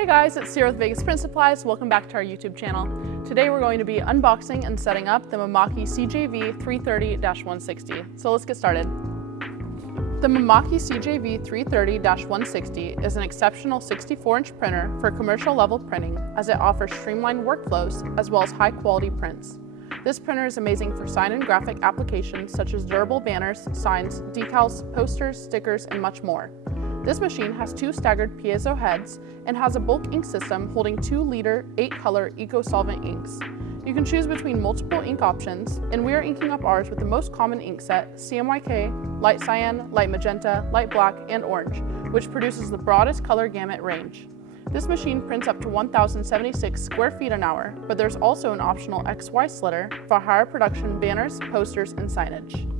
Hey guys, it's Sierra with Vegas Print Supplies. Welcome back to our YouTube channel. Today we're going to be unboxing and setting up the Mimaki CJV330-160. So let's get started. The Mimaki CJV330-160 is an exceptional 64-inch printer for commercial level printing, as it offers streamlined workflows as well as high quality prints. This printer is amazing for sign and graphic applications such as durable banners, signs, decals, posters, stickers, and much more. This machine has two staggered piezo heads and has a bulk ink system holding 2-liter, 8-color Eco-Solvent inks. You can choose between multiple ink options, and we are inking up ours with the most common ink set, CMYK, light cyan, light magenta, light black, and orange, which produces the broadest color gamut range. This machine prints up to 1,076 square feet an hour, but there's also an optional XY slitter for higher production banners, posters, and signage.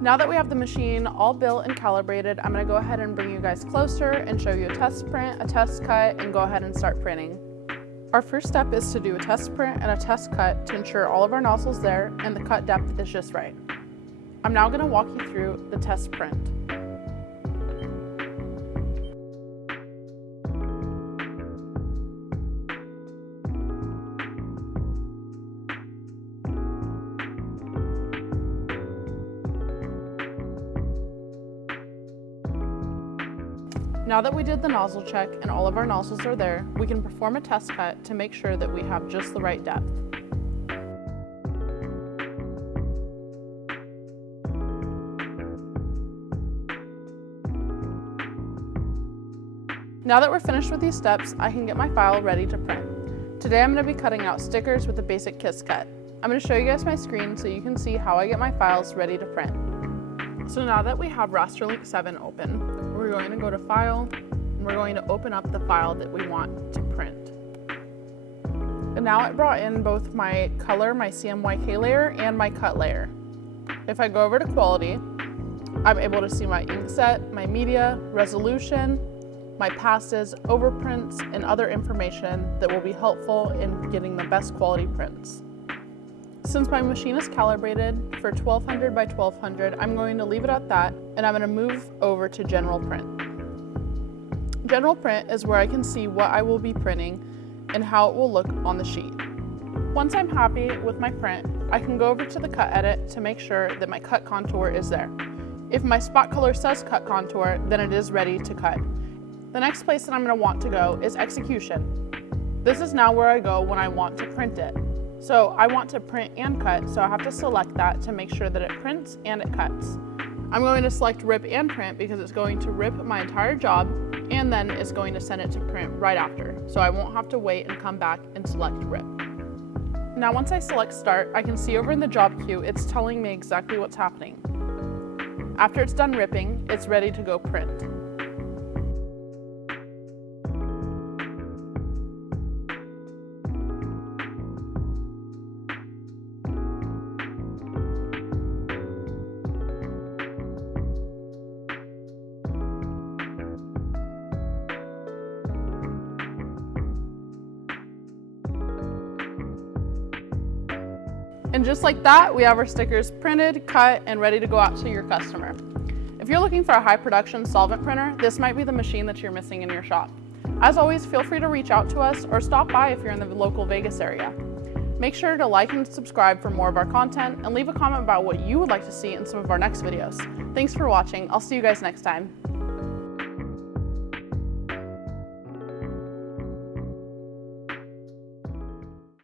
Now that we have the machine all built and calibrated, I'm going to go ahead and bring you guys closer and show you a test print, a test cut, and go ahead and start printing. Our first step is to do a test print and a test cut to ensure all of our nozzles there and the cut depth is just right. I'm now going to walk you through the test print. Now that we did the nozzle check and all of our nozzles are there, we can perform a test cut to make sure that we have just the right depth. Now that we're finished with these steps, I can get my file ready to print. Today I'm going to be cutting out stickers with a basic kiss cut. I'm going to show you guys my screen so you can see how I get my files ready to print. So now that we have Rasterlink 7 open, we're going to go to File, and we're going to open up the file that we want to print. And now it brought in both my color, my CMYK layer, and my cut layer. If I go over to Quality, I'm able to see my ink set, my media, resolution, my passes, overprints, and other information that will be helpful in getting the best quality prints. Since my machine is calibrated for 1200 by 1200, I'm going to leave it at that, and I'm going to move over to General Print. General Print is where I can see what I will be printing and how it will look on the sheet. Once I'm happy with my print, I can go over to the Cut Edit to make sure that my cut contour is there. If my spot color says Cut Contour, then it is ready to cut. The next place that I'm going to want to go is Execution. This is now where I go when I want to print it. So I want to print and cut, so I have to select that to make sure that it prints and it cuts. I'm going to select Rip and Print because it's going to rip my entire job and then it's going to send it to print right after. So I won't have to wait and come back and select Rip. Now once I select Start, I can see over in the job queue, it's telling me exactly what's happening. After it's done ripping, it's ready to go print. And just like that, we have our stickers printed, cut, and ready to go out to your customer. If you're looking for a high production solvent printer, this might be the machine that you're missing in your shop. As always, feel free to reach out to us or stop by if you're in the local Vegas area. Make sure to like and subscribe for more of our content and leave a comment about what you would like to see in some of our next videos. Thanks for watching. I'll see you guys next time.